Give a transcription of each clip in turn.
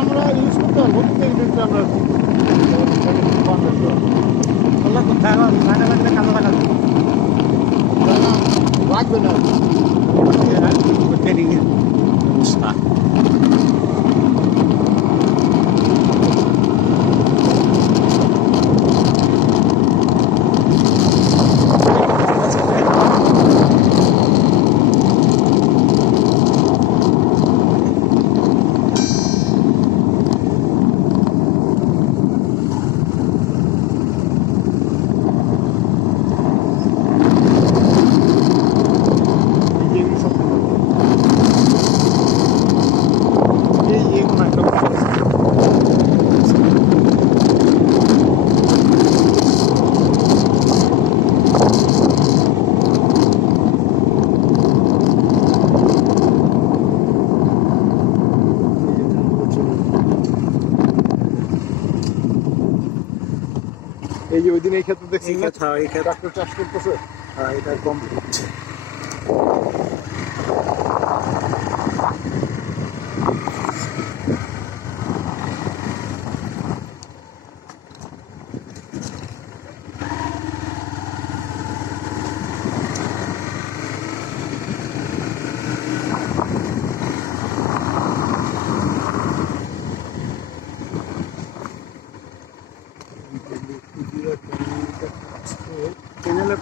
আমরা ইউজ করতে পারব আমরা ko na. Kaya, pagkalingan. Kamusta? এই যে ওই দিন এই ক্ষেত্রে দেখছি ডাক্তার ট্রাক্টর চাষ করতেছে? এটা কমপ্লিট।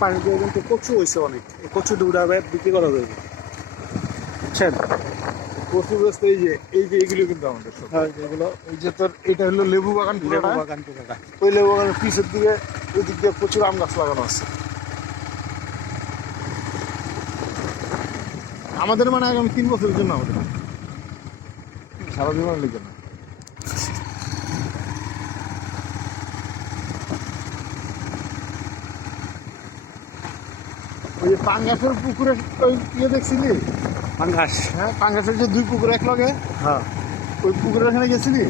পানি দিয়ে কিন্তু কচু হয়েছে অনেক। কচু দুটা বিক্রি করা যাবে বুঝছেন? প্রচুর ব্যস্ত এই যে এই যে এগুলো কিন্তু আমাদের হ্যাঁ এগুলো এই যে তোর এটা হলো লেবু বাগান লেবু বাগান ওই লেবু বাগানের পিছের দিকে ওই দিক দিয়ে প্রচুর আম গাছ লাগানো আছে। আমাদের মানে আগামী তিন বছরের জন্য আমাদের। সারা জীবনের লিখে না ওই যে পাঙ্গাসের পুকুরে ওই ইয়ে দেখছিলি পাঙ্গাস হ্যাঁ পাঙ্গাসের যে দুই পুকুর এক লগে হ্যাঁ ওই পুকুরের ওখানে গেছিলি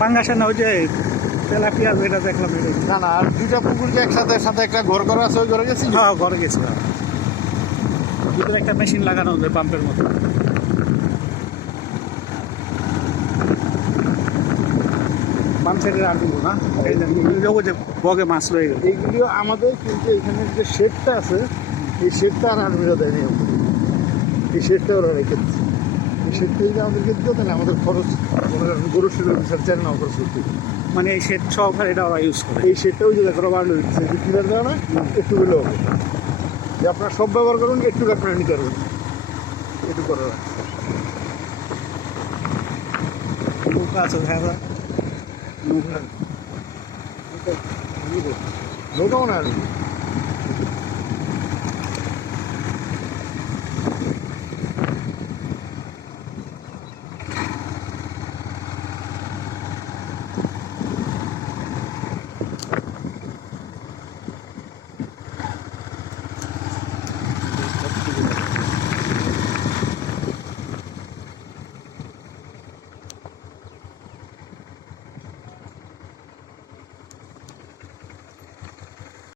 পাঙ্গাসের না ওই যে তেলাপিয়া যেটা দেখলাম এটা না না আর দুইটা পুকুর যে একসাথে সাথে একটা ঘর করা আছে ওই ঘরে গেছিলি হ্যাঁ ঘরে গেছি হ্যাঁ। ভিতরে একটা মেশিন লাগানো আছে পাম্পের মতো পাম্প সাইডে আর দিব না বগে মাছ রয়ে গেল এইগুলিও আমাদের কিন্তু এখানে যে শেডটা আছে এই শেডটা আর আর্মিরা দেয়নি আমাদের। এই শেডটা ওরা রেখে দিচ্ছে এই শেডটা যদি আমাদেরকে দিত তাহলে আমাদের খরচ গরু বিচার চার নাও খরচ করতে। মানে এই সেট সহকারে এটা ওরা ইউজ করে। এই শেডটা ওই যে দেখো বাড়লো দিচ্ছে যে পিলার দেওয়া না? একটু হলেও হবে। যে আপনারা সব ব্যবহার করুন একটু আপনারা নিতে পারবেন। একটু করার। নৌকা আছে হ্যাঁ নৌকা মনে হয়